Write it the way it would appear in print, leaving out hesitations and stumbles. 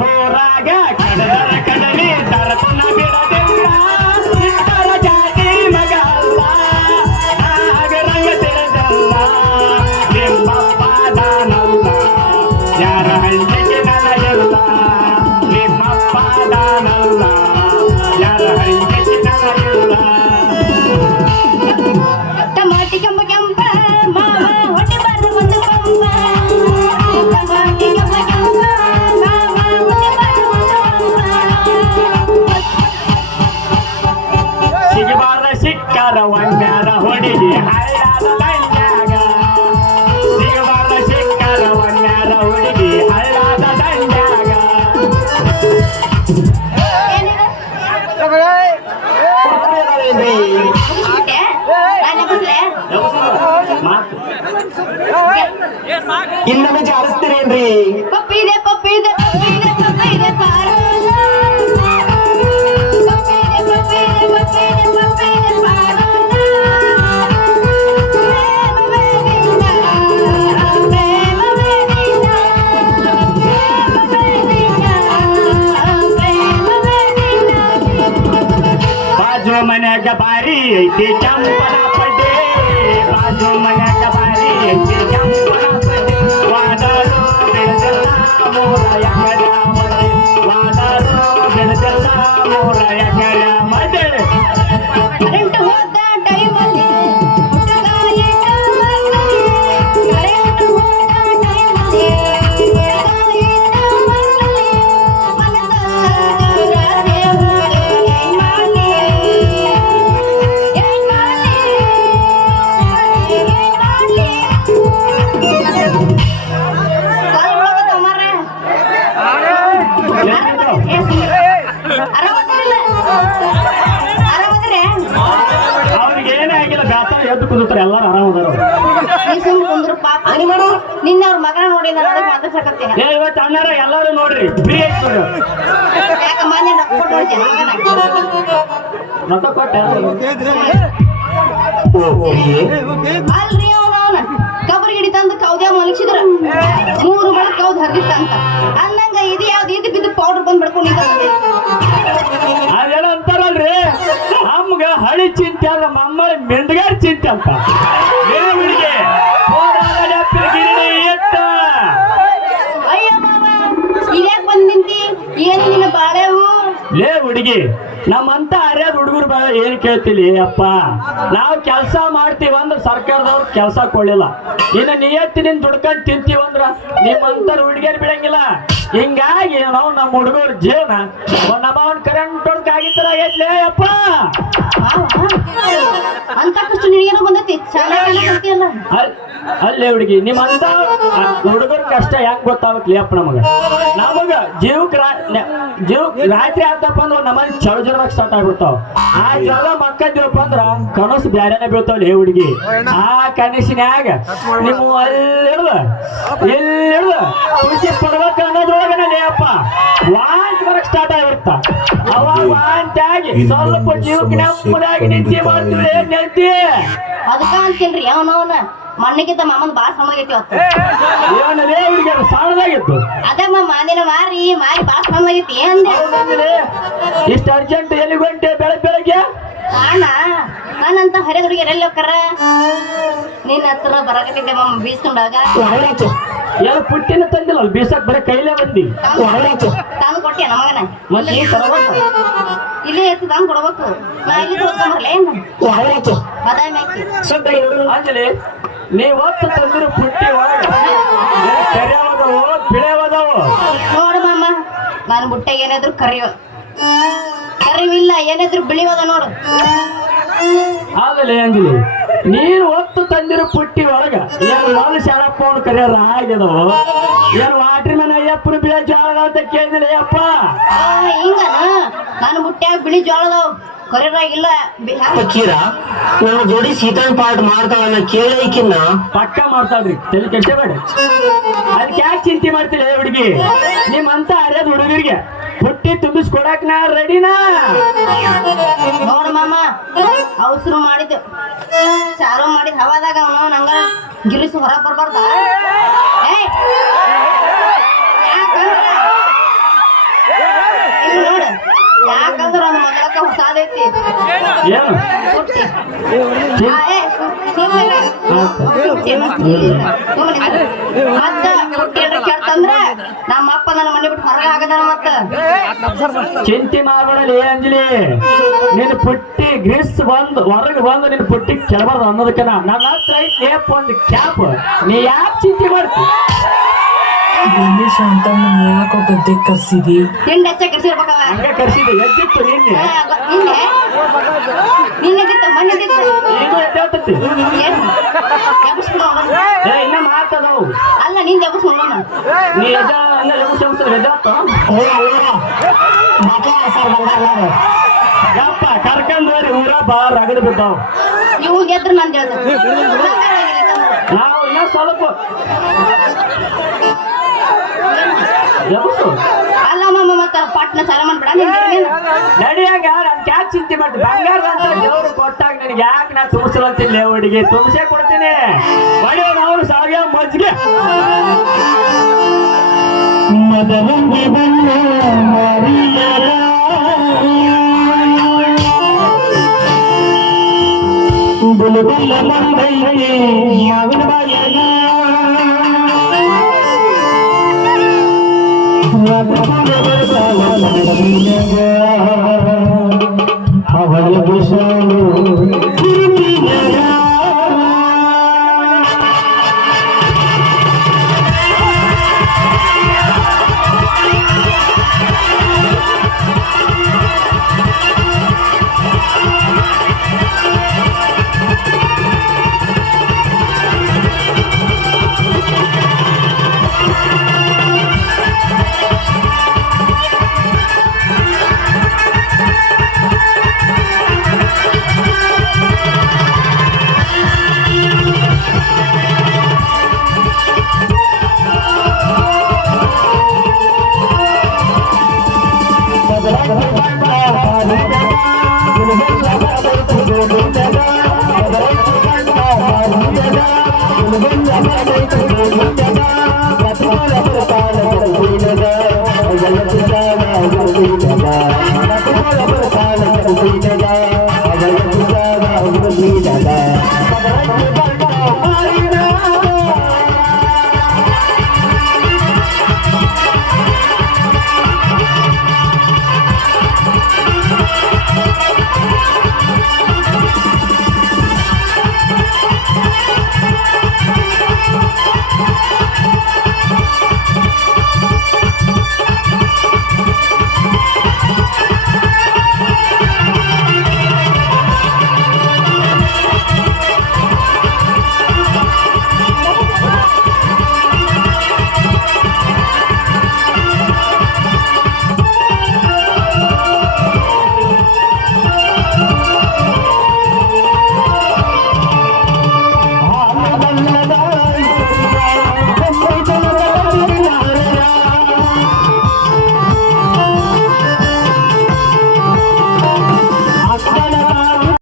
ಹೋರಾಗ ಕಡಲರ ಕಡಲಿ ತರತನ ಬಿಡದಿಲ್ಲ ಇತರ ಜಾತಿ ಮಗ ಅಲ್ಲ ನಾಗರಂಗ ತಿಳಿದಲ್ಲ ನಿಮ್ಮಪ್ಪ ದಾನಲ್ಲ ಯಾರ ಹಂಚಿಗೆ ನನಗಿಲ್ಲ ನಿಮ್ಮಪ್ಪ ದಾನಲ್ಲ ಯಾರ ಹಂಚಿಗೆ ನನಗಿಲ್ಲ ಟಮಾಟಿ ಕೆಂಪ ಕೆಂಪ ಮಾವ ಹೊಟ್ಟೆ ಬಾರ ಒಂದು ಕಂಪ ಟಮಾಟಿ ಕೆಂಪ ಕೆಂಪ ಮಾವ ಹೊಟ್ಟೆ ಬಾರ ಒಂದು ಕಂಪ ಸಿಗಬಾರ ಸಿಕ್ಕರ ಒಣ್ಣ್ಯಾರ ಹೊಡಿಗೆ ಹಳ್ಳದ ದಂಡ್ಯಾಗ ಸಿಗಬಾರ ಸಿಕ್ಕರ ಒಣ್ಣ್ಯಾರ ಹುಡುಗಿ ಹಳ್ಳದ ದಂಡ್ಯಾಗ ಮಾತು ಇನ್ನೊಮ್ಮೆ ಜಾರಿಸ್ತೀರೇನ್ರಿ ಪಪ್ಪಿದೆ ಪಪ್ಪಿದೆ ಪಪ್ಪಿದೆ ಪಪ್ಪಿದೆ ಪಾರ ಪಪ್ಪಿದೆ ಪಪ್ಪಿದೆ ಪಪ್ಪಿದೆ ಪಪ್ಪಿದೆ ಪಾರ ಬಾಜು ಮನ್ಯಾಗ ಬಾರಿ ಐತಿ ಚಂಪನ ಪಡ್ಡೆ ಬಾಜು ಮನ್ಯಾಗ ಬಾರಿ ಐತಿ ಚಂಪನ ಪಡ್ಡೆ ವಾದರು ಬೆಳೆದಲ್ಲ ಮೂರ ಎಕರ ಮದೆ ವಾದರು ಬೆಳೆದಲ್ಲ ಮೂರ ಎಕರ ಮದೆ ಕರೆಂಟ್ ಹೋದ ಟೈಮಲ್ಲಿ ಹುಡುಗ ಎದ್ದ ಮಕ್ಕಳಿ ಕರೆಂಟ್ ಹೋದ ಟೈಮಲ್ಲಿ ಹುಡುಗ ಎದ್ದ ಮಕ್ಕಳಿ ಮನಸಾಗರ ದೇವರೇ ಮಾಡಿ ಅವ್ರಿಗೆ ಏನೇ ಆಗಿಲ್ಲ ಬ್ಯಾಸರ ಎದ್ದು ಕುದುತ್ತಾರೆ ಎಲ್ಲರೂ ಆರಾಮದಾರ ನಿನ್ನ ಅವ್ರ ಮಗನ ನೋಡಿ ನಾನು ಅದಕ್ಕೆ ಮಾತಾಡ್ಸಕತ್ತೀನಿ ಇವತ್ತು ಅಣ್ಣಾರ ಎಲ್ಲರೂ ನೋಡ್ರಿ ಫ್ರೀ ಐತಿ ನೋಡ್ರಿ ಯಾಕ ಮನೆ ಕೊಟ್ಟು ಹೋಗ್ತೀನಿ ರೊಕ್ಕ ಕೊಟ್ಟ ಅಲ್ರಿ ಅವನ ಕಬರ್ ಗಿಡಿ ತಂದು ಕೌದ್ಯ ಮಲಗಿಸಿದ್ರ 3 ಮಳ ಕೌದ್ ಹರಿದಿತ್ತಂತ ಅನ್ನಂಗ ಇದು ಯಾವ್ದು ಇದು ಬಿದ್ದು ಪೌಡರ್ ಬಂದ್ ಬಿಡ್ಕೊಂಡಿದ್ದ ಅದೇನ ಅಂತಾರಲ್ರಿ ನಮ್ಗ ಹಳಿ ಚಿಂತೆ ಅಲ್ಲ ಮಮ್ಮಳಿ ಮೆಂದಗಾರ ಚಿಂತೆ ಅಂತ ಹುಡುಗಿ ಅಯ್ಯ ಮಾವ ಇದ್ಯಾಕ್ ಬಂದ್ ನಿಂತಿ ಏನು ನಿನ್ನ ಬಾಳೆವು ಲೇ ಹುಡುಗಿ ನಮ್ಮಂತ ಅರ್ಯಾದ ಹುಡುಗರು ಬೇಡ ಏನ್ ಕೇಳ್ತಿಲಿ ಅಪ್ಪ ನಾವು ಕೆಲಸ ಮಾಡ್ತೀವಂದ್ರ ಸರ್ಕಾರದವ್ರು ಕೆಲಸ ಕೊಡ್ಲಿಲ್ಲ ಇನ್ನು ನಿಯತ್ತಿನಿಂದ ದುಡ್ಕೊಂಡ್ ತಿಂತೀವಂದ್ರ ನಿಮ್ಮಂತ ಹುಡುಗಿಯರ್ ಬಿಡಂಗಿಲ್ಲ ಹಿಂಗಾಗಿ ನಾವು ನಮ್ಮ ಹುಡುಗರ ಜೀವನ ನಮ್ಮವನ್ ಕರೆಂಟ್ ಹೊಡ್ಕ ಆಗಿತ್ತರ ಆಗೈತ್ಲೇ ಅಪ್ಪ ಅಂತ ಕಷ್ಟ ನಿನಗೇನೋ ಬಂದೈತಿ ಚೆನ್ನಾಗಿಲ್ಲ ಅಲ್ಲೇ ಹುಡುಗಿ ನಿಮ್ಮಂತ ಹುಡುಗರ ಕಷ್ಟ ಯಾಕೆ ಗೊತ್ತಾಗತ್ಲಿ ಅಪ್ಪ ನಮಗ ಜೀವಕ್ ರಾತ್ರಿ ಆತಪ್ಪ ಅಂದ್ರ ನಮ್ಮಲ್ಲಿ ಚಳಜರದಾಗ ಸ್ಟಾರ್ಟ್ ಆಗ್ಬಿಡ್ತಾವ ಆ ಜ್ವರ ಮಕ್ಕದಿವಪ್ಪ ಅಂದ್ರ ಕನಸು ಬ್ಯಾರೇನೆ ಬೀಳ್ತಾವಲ್ಲ ಹುಡುಗಿ ಆ ಕನಸಿನ್ಯಾಗ ನೀವು ಅಲ್ಲಿ ಖುಷಿ ಪಡ್ಬೇಕು ಅನ್ನೋದ್ರೊಳಗನೇ ಅಪ್ಪ ವಾಂತಿ ಬರಕ್ ಸ್ಟಾರ್ಟ್ ಆಗಿಬಿಡ್ತ ಅವಾಗ ವಾಂತಿ ಆಗಿ ಸ್ವಲ್ಪ ಜೀವಕ್ಕೆ ನೆಮ್ಮದಾಗಿ ನಿಂತಿ ಮಾಡ್ತೀವಿ ನಿಂತಿ ಅದಕ್ಕ ಅಂತೇನ್ರಿ ಅವನವನ ಮಣ್ಣಿಗಿಂತ ಮಾಮನ್ ಬಾಳ ಸಣ್ಣಗೈತಿ ಅವತ್ತು ಏನಲೇ ಹುಡುಗಿಯರು ಸಣ್ಣದಾಗಿತ್ತು ಅದೇ ಮಾದಿನ ಮಾರಿ ಬಾಳ ಸಣ್ಣಗೈತಿ ಏನ್ರಿ ಇಷ್ಟು ಅರ್ಜೆಂಟ್ ಎಲ್ಲಿ ಗಂಟೆ ಬೆಳಗ್ಗೆ ನಾನಂತ ಹರಿದ ಹುಡುಗಿಯರ್ ಎಲ್ಲಿ ಹೋಗ್ತಾರ ನಿನ್ನ ಹತ್ರ ಬರಾಕತ್ತಿದ್ದೆ ಮಾಮ ಬೀಸ್ಕೊಂಡಾಗ ಎಲ್ಲ ಪುಟ್ಟಿನ ತಂದಿಲ್ಲ ಅಲ್ಲಿ ಬೀಸಕ್ ಬರೀ ಕೈಲೇ ಬಂದಿ ತಂದು ಕೊಟ್ಟಿಯ ನಮಗನ ಮತ್ತೆ ಇಲ್ಲೇ ಎತ್ತು ತಂದು ಕೊಡ್ಬೇಕು ನಾ ಇಲ್ಲಿ ತೋರ್ಕೊಂಬರ್ಲೇ ಬಾದಾಮಿ ಹಾಕಿ ಅಂಜಲಿ ನೀವ್ ಹೊತ್ತು ತಂದಿರೋ ಪುಟ್ಟಿ ಒಳಗೆ ಕೆರೆಯವದವು ಬಿಳೆಯವದವು ನೋಡು ಮಾಮ ನಾನು ಬುಟ್ಟೆಗೆ ಏನಾದ್ರು ಕರಿವಿಲ್ಲ ಏನಾದ್ರು ಬಿಳಿವದ ನೋಡು ಆಗಲೇ ಅಂಜಲಿ ನೀನು ಹೊತ್ತು ತಂದಿರೋ ಪುಟ್ಟಿ ಒಳಗ ಏನು ಮೊದಲು ಶಾಣಪ್ಪ ಅವ್ನು ಕರೆಯೋರ ಆಗ್ಯದವು ಏನು ವಾಟ್ರಿ ಮನೆ ಅಯ್ಯಪ್ಪನ ಬಿಳೆ ಜೋಳ ಅಂತ ಕೇಳಿದಿಲ್ಲ ಅಯ್ಯಪ್ಪ ಹಿಂಗನ ನಾನು ಬುಟ್ಟ್ಯಾಗ ಬಿಳಿ ಜೋಳದವ್ ಕರಿರಾಗಿಲ್ಲ ಕೀರ ನನ್ನ ಜೋಡಿ ಸೀತಾನ್ ಪಾಠ ಮಾಡ್ತಾವನ್ನ ಕೇಳೈಕಿನ್ನ ಪಕ್ಕ ಮಾಡ್ತಾಳ್ರಿ ತಲೆ ಕೆಟ್ಟಬೇಡ ಅದಕ್ಕೆ ಯಾಕೆ ಚಿಂತೆ ಮಾಡ್ತೀರಿ ಹುಡುಗಿ ನಿಮ್ಮಂತ ಅರ್ಯದ ಹುಡುಗರಿಗೆ ಪುಟ್ಟಿ ತುಂಬಿಸ್ಕೊಡಕ್ ನಾ ರೆಡಿನಾ ನೋಡ ಮಾಮ ಅವಸರು ಮಾಡಿದ್ದು ಚಾರು ಮಾಡಿದ ಹವಾದಾಗ ಅವನು ನಂಗ ಗಿರಿಸಿ ಹೊರ ಬರ್ಬಾರ್ದ ಯಾಕಂದ್ರ ನನ್ನ ಮೊದಲಕ್ಕ ಹೊಸಾದೈತಿ ಏನು ಪುಟ್ಟಿ. ಚಿ- ಆ, ಏ, ಸುಮ್ನಿರು. ಪುಟ್ಟಿ ಮಸ್ತ್ ಇಲ್ಲ. ಸುಮ್ನಿರು. ಮತ್ತ ಪುಟ್ಟಿ ಏನ್ರ ಕೆಟ್ಟಂದ್ರ ನಮ್ಮ ಅಪ್ಪ ನನ್ನ ಮನೆ ಬಿಟ್ಟು ಹೊರಗೆ ಆಗದಾನ ಮತ್ತ ಚಿಂತೆ ಮಾಡಬೇಡಲಿ ಅಂಜಲಿ ನಿನ್ನ ಪುಟ್ಟಿ ಗ್ರೀಸ್ ಬಂದು ಹೊರಗೆ ಬಂದು ನಿನ್ನ ಪುಟ್ಟಿ ಕೆಳಬಾರ್ದು ಅನ್ನೋದಕ್ಕೆ ನನ್ನ ಹತ್ರ ಐತಿ ಒಂದು ಕ್ಯಾಪ್ ನೀ ಯಾಕೆ ಚಿಂತೆ ಮಾಡ್ತಿ ಗಣೇಶ ಅಂತ ಯಾಕೋ ಗದ್ದೆ ಕರ್ಸಿದಿ ತಿಂಡಿ ಹೆಚ್ಚ ಕರ್ಸಿರ್ಬೇಕವ ಹಂಗ ಕರ್ಸಿದೆ ಎದ್ದಿತ್ತು ನಿನ್ನೆ ನಿನ್ನೆ ನಿನ್ನೆದಿತ್ತು ಮೊನ್ನೆದಿತ್ತು ಏನು ಎದ್ದೇಳ್ತತಿ ಏ ಇನ್ನ ಮಾತದವು ಅಲ್ಲ ನಿಂದ ಎಬ್ಬಿಸ್ಕೊಂಡ ನೀ ಎದ್ದಾತ ಯಪ್ಪ ಕರ್ಕೊಂಡ್ರಿ ಊರ ಬಾರ್ ರಗಡ್ ಬಿದ್ದಾವ್ ಇವ್ ಗೆದ್ರ ನಂದು ನಾವು ಇನ್ನ ಸ್ವಲ್ಪ ಎಬ್ಬಿಸು ಅಲ್ಲ ಮಾಮ ಮತ್ತ ಪಟ್ನ ಚಾಲ ಮಾಡ್ಬೇಡ ನಡಿಯಾಗ ನಾನು ಕ್ಯಾಕ್ ಚಿಂತೆ ಮಾಡ್ತೀನಿ ಬಂಗಾರದ ಅಂತ ದೇವ್ರು ಕೊಟ್ಟಾಗ ನನಗೆ ಯಾಕೆ ನಾ ತುಂಬಿಸಲಂತಿಲ್ಲ ಹುಡುಗಿ ತುಂಬಿಸೇ ಕೊಡ್ತೀನಿ ಒಳ್ಳೆಯ ನಾವು ಸಾವಿಯ ಮಜ್ಜಿಗೆ ಮದವಂಗಿ ಬಣ್ಣ ಮಾರಿಯರ ಬುಲಬುಲ ಮಂದೈಗೆ ಯಾವಿನ ಬಾಯನ ಅವಳ ವಿಷರು Thank you.